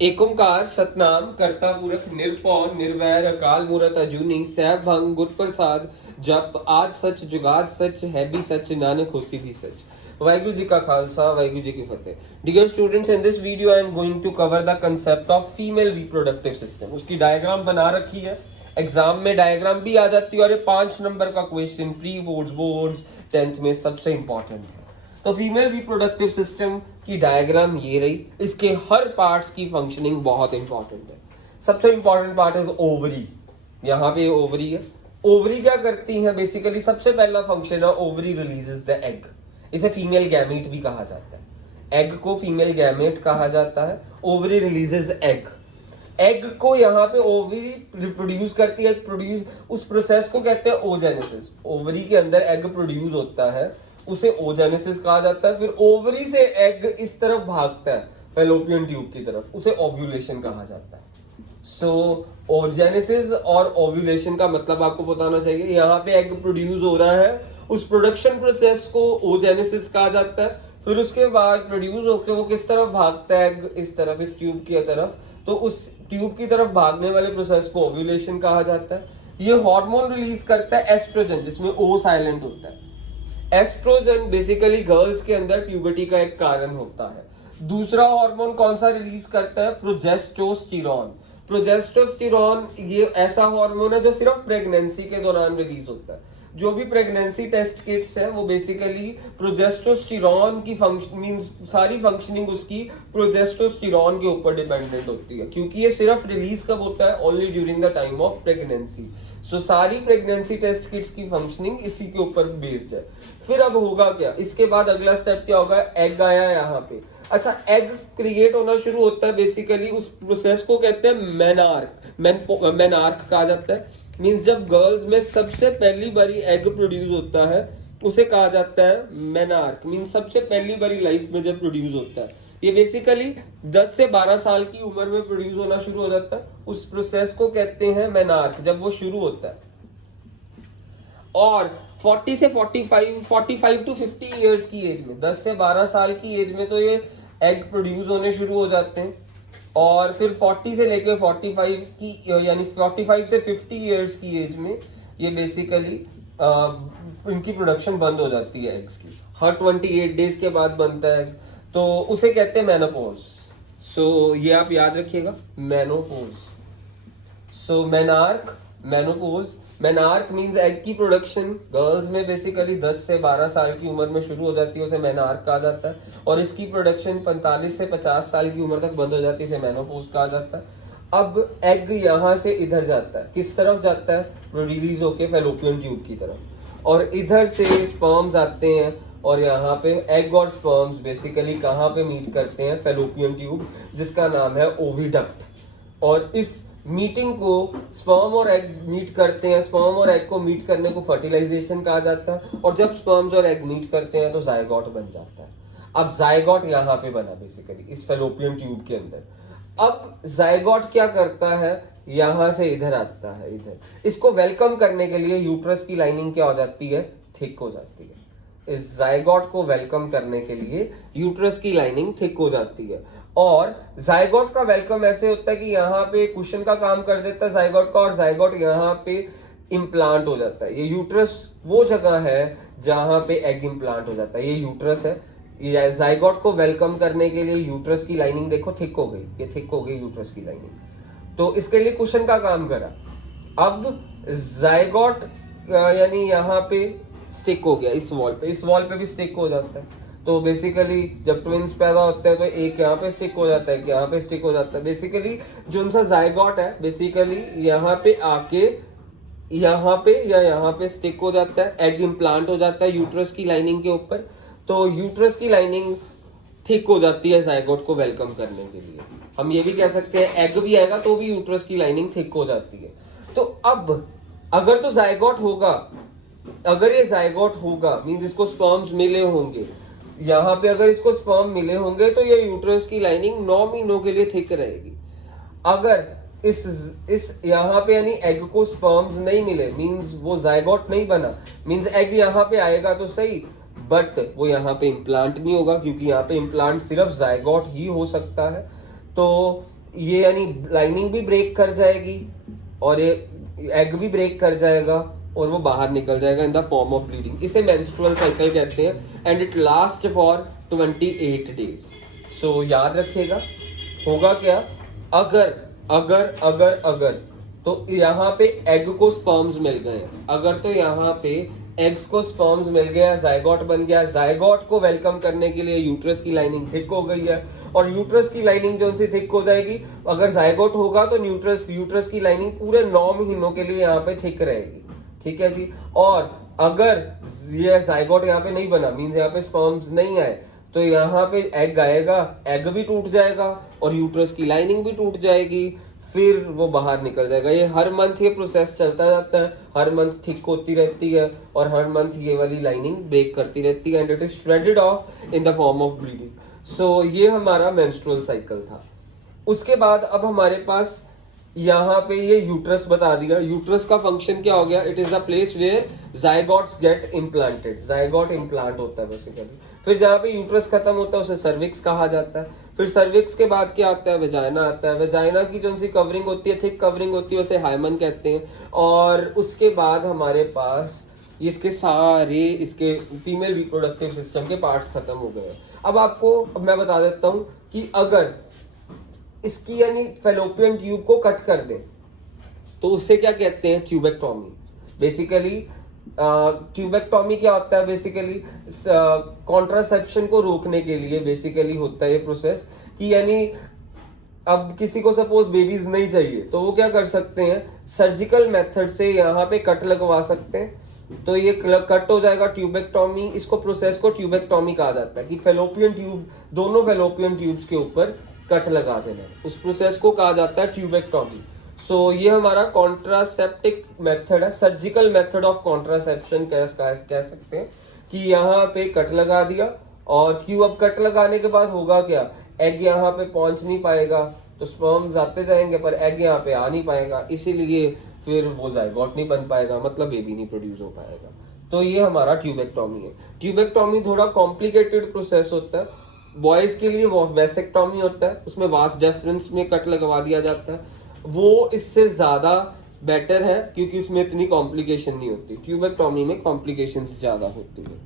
एक ओंकार सतनाम करता पुरख निरपौ निर्वैर अकाल मूरत अजूनी सैभ भंग गुर प्रसाद जप आज सच जुगाद सच है भी सच नानक होसी भी सच। वाहिगुरु जी का खालसा वाहिगुरु जी की फतेह। Dear students, in this video I am going to cover the concept of female reproductive system. उसकी डायग्राम बना रखी है, एग्जाम में डायग्राम भी आ जाती है और ये 5 नंबर का question pre boards boards 10th में सबसे इंपॉर्टेंट है। तो फीमेल रिप्रोडक्टिव सिस्टम की डायग्राम ये रही, इसके हर पार्ट्स की फंक्शनिंग बहुत इंपॉर्टेंट है। सबसे इंपॉर्टेंट पार्ट इज ओवरी। यहाँ पे ओवरी है। ओवरी क्या करती है? बेसिकली सबसे पहला फंक्शन है ओवरी रिलीजेस द एग। इसे फीमेल गैमेट भी कहा जाता है। एग को फीमेल गैमेट कहा जाता है। Ovary releases egg. एग को यहाँ पे ओवरी रिप्रोड्यूस करती है। प्रोड्यूस उस प्रोसेस को कहते हैं ओजेनेसिस। ओवरी के अंदर एग प्रोड्यूस होता है, उसे ओजेनेसिस कहा जाता है। फिर ओवरी से एग इस तरफ भागता है फैलोपियन ट्यूब की तरफ, उसे ओव्यूलेशन कहा जाता है। सो ओजेनेसिस और ओव्यूलेशन का मतलब आपको बताना चाहिए। यहाँ पे एग प्रोड्यूस हो रहा है, उस प्रोडक्शन प्रोसेस को ओजेनेसिस कहा जाता है। फिर उसके बाद प्रोड्यूस होकर वो किस तरफ भागता है? एग इस तरफ, इस ट्यूब की तरफ। तो उस ट्यूब की तरफ भागने वाले प्रोसेस को ओव्यूलेशन कहा जाता है। ये हार्मोन रिलीज करता है एस्ट्रोजन, जिसमें ओ साइलेंट होता है। एस्ट्रोजन बेसिकली गर्ल्स के अंदर प्यूबर्टी का एक कारण होता है। दूसरा हार्मोन कौन सा रिलीज करता है? प्रोजेस्टेरोस्टेरॉन। प्रोजेस्टेरोस्टेरॉन ये ऐसा हार्मोन है जो सिर्फ प्रेगनेंसी के दौरान रिलीज होता है। जो भी प्रेगनेंसी टेस्ट किट्स है वो बेसिकली प्रोजेस्टेरोस्टेरॉन की फंक्शन मींस सारी फंक्शनिंग उसकी प्रोजेस्टेरोस्टेरॉन के ऊपर डिपेंडेंट होती है, क्योंकि ये सिर्फ रिलीज कब होता है? Only during the time of pregnancy. So सारी प्रेगनेंसी टेस्ट किट्स की फंक्शनिंग इसी के ऊपर बेस्ड है। फिर अब होगा क्या? इसके बाद अगला स्टेप क्या होगा? एग आया यहाँ पे। अच्छा, एग क्रिएट होना शुरू होता है। बेसिकली उस प्रोसेस को कहते हैं मेनार्क। मेनार्क कहा जाता है। मींस जब गर्ल्स में सबसे पहली बारी एग प्रोड्यूस होता है उसे कहा जाता है मेनार्क। मींस सबसे पहली बारी लाइफ में जब प्रोड्यूस होता है, ये बेसिकली 10 से 12 साल की उम्र में प्रोड्यूस होना शुरू हो जाता है। उस प्रोसेस को कहते हैं मेनार्क जब वो शुरू होता है। और 40 से 45 टू 50 इयर्स की एज में, 10 से 12 साल की एज में तो ये एग प्रोड्यूस होने शुरू हो जाते हैं। और फिर 40 से लेकर 45 की यानी 45 से 50 इयर्स की एज में ये बेसिकली इनकी प्रोडक्शन बंद हो जाती है एग्स की। हर 28 डेज के बाद बनता है, तो उसे कहते हैं मेनोपॉज। सो ये आप याद रखिएगा, menopause. So menarche, menopause. Menarche means egg की प्रोडक्शन गर्ल्स में बेसिकली 10 से 12 साल की उम्र में शुरू हो जाती है, उसे मेनार्क कहा जाता है। और इसकी प्रोडक्शन 45 से 50 साल की उम्र तक बंद हो जाती है, इसे मेनोपॉज कहा जाता है। अब एग यहां से इधर जाता है, किस तरफ जाता है? रिलीज होके फैलोपियन ट्यूब की तरफ। और इधर से स्पर्म्स आते हैं और यहाँ पे एग और स्पर्म्स बेसिकली कहाँ पे मीट करते हैं? फैलोपियन ट्यूब, जिसका नाम है ओविडक्ट। और इस मीटिंग को स्पर्म और एग मीट करते हैं। स्पर्म और एग को मीट करने को फर्टिलाइजेशन कहा जाता है। और जब स्पर्म्स और एग मीट करते हैं तो जायगोट बन जाता है। अब जायगोट यहाँ पे बना बेसिकली इस फैलोपियन ट्यूब के अंदर। अब जायगोट क्या करता है? यहां से इधर आता है, इधर। इसको वेलकम करने के लिए यूट्रस की लाइनिंग क्या हो जाती है? थिक हो जाती है। इस जायगोट को वेलकम करने के लिए यूट्रस की लाइनिंग थिक हो जाती है। और जायगोट का वेलकम ऐसे होता है कि यहाँ पे कुशन का काम कर देता है जायगोट का, और जायगोट यहाँ पे इम्प्लांट हो जाता है। ये यूट्रस वो जगह है जहां पे एग इम्प्लांट हो जाता है। ये यूट्रस है। ये जायगोट को वेलकम करने के लिए यूट्रस की लाइनिंग देखो थिक हो गई, ये थिक हो गई यूट्रस की लाइनिंग। तो इसके लिए कुशन का काम करा। अब जायगोट यानी यहाँ पे स्टिक हो गया इस वॉल पे भी स्टिक हो जाता है। तो बेसिकली जब ट्विंस पैदा होते हैं तो एक यहाँ पे स्टिक हो जाता है, एक यहाँ पे स्टिक हो जाता है। बेसिकली जो उनका जायगोट है बेसिकली यहाँ पे आके यहाँ पे या यहाँ पे स्टिक हो जाता है, एग इम्प्लांट हो जाता है यूट्रस की लाइनिंग के ऊपर। तो यूट्रस की लाइनिंग थिक हो जाती है जायगोट को वेलकम करने के लिए। हम ये भी कह सकते हैं एग भी आएगा तो भी यूट्रस की लाइनिंग थिक हो जाती है। तो अब अगर तो जायगोट होगा, अगर ये जायगोट होगा मींस इसको स्पर्म्स मिले होंगे, यहाँ पे अगर इसको स्पर्म मिले होंगे तो ये यूट्रस की लाइनिंग 9 महीनों के लिए थिक रहेगी। अगर इस यहाँ पे यानी एग को स्पर्म्स नहीं मिले मींस वो जायगोट नहीं बना, मींस एग यहाँ पे आएगा तो सही, बट वो यहाँ पे इम्प्लांट नहीं होगा, क्योंकि यहाँ पे इम्प्लांट सिर्फ जायगोट ही हो सकता है। तो ये यानी लाइनिंग भी ब्रेक कर जाएगी और ये एग भी ब्रेक कर जाएगा और वो बाहर निकल जाएगा in the form of bleeding. इसे मेंस्ट्रुअल साइकिल कहते हैं and it last for 28 days. So याद रखिएगा होगा क्या, अगर अगर अगर अगर तो यहाँ पे एग को स्पर्म्स मिल गए, अगर तो यहाँ पे एग्स को स्पर्म्स मिल गया, जायगोट बन गया, जायगोट को वेलकम करने के लिए यूट्रस की लाइनिंग थिक हो गई है और यूट्रस की लाइनिंग जो उनसे थिक हो जाएगी, अगर जायगोट होगा तो यूट्रस की लाइनिंग पूरे 9 महीनों के लिए यहाँ पे थिक रहेगी, ठीक है जी। और अगर ये जायगोट यहाँ पे नहीं बना, मींस यहाँ पे स्पर्म्स नहीं आए, तो यहाँ पे एग आएगा, एग भी टूट जाएगा और यूट्रस की लाइनिंग भी टूट जाएगी, फिर वो बाहर निकल जाएगा। ये हर मंथ ये प्रोसेस चलता जाता है, हर मंथ थिक होती रहती है और हर मंथ ये वाली लाइनिंग ब्रेक करती रहती है and it is shredded off in the form of bleeding. So ये हमारा मेंस्ट्रुअल साइकिल था। उसके बाद अब हमारे पास यहाँ पे ये यूट्रस बता दिया। यूट्रस का फंक्शन क्या हो गया, it is a place where zygotes get implanted, zygote implant होता है बेसिकली। फिर जहाँ पे यूट्रस खत्म होता है उसे सर्विक्स कहा जाता है। फिर सर्विक्स के बाद क्या आता है, वेजाइना आता है। वेजाइना की जो सी कवरिंग होती है, थिक कवरिंग होती है, उसे हाइमन कहते हैं। और उसके बाद हमारे पास इसके सारे इसके फीमेल रिप्रोडक्टिव सिस्टम के पार्ट्स खत्म हो गए। अब मैं बता देता हूँ कि अगर इसकी यानी फेलोपियन ट्यूब को कट कर दे तो उससे क्या कहते हैं, ट्यूबेक्टोमी। बेसिकली ट्यूबेक्टोमी क्या होता है, बेसिकली कॉन्ट्रासेप्शन को रोकने के लिए बेसिकली होता है ये प्रोसेस कि यानी अब किसी को सपोज बेबीज नहीं चाहिए तो वो क्या कर सकते हैं, सर्जिकल मेथड से यहाँ पे कट लगवा सकते हैं, तो ये कट हो जाएगा ट्यूबेक्टोमी। इसको प्रोसेस को ट्यूबेक्टोमी कहा जाता है कि फेलोपियन ट्यूब, दोनों फेलोपियन ट्यूब्स के ऊपर कट लगा देना, उस प्रोसेस को कहा जाता है ट्यूबेक्टोमी। सो ये हमारा कॉन्ट्रासेप्टिक मेथड है, सर्जिकल मेथड ऑफ कॉन्ट्रासेप्शन कह सकते हैं कि यहाँ पे कट लगा दिया। और क्यों, अब कट लगाने के बाद होगा क्या, एग यहाँ पे पहुंच नहीं पाएगा तो स्पर्म्स आते जाएंगे पर एग यहाँ पे आ नहीं पाएगा, इसीलिए फिर वो जायगोट नहीं बन पाएगा, मतलब बेबी नहीं प्रोड्यूस हो पाएगा। तो ये हमारा ट्यूबेक्टोमी है। ट्यूबेक्टोमी थोड़ा कॉम्प्लिकेटेड प्रोसेस होता है। बॉयज के लिए वो वेसेक्टोमी होता है, उसमें वास डेफरेंस में कट लगवा दिया जाता है, वो इससे ज्यादा बेटर है क्योंकि उसमें इतनी कॉम्प्लिकेशन नहीं होती। ट्यूबेक्टोमी में कॉम्प्लिकेशन ज्यादा होती है।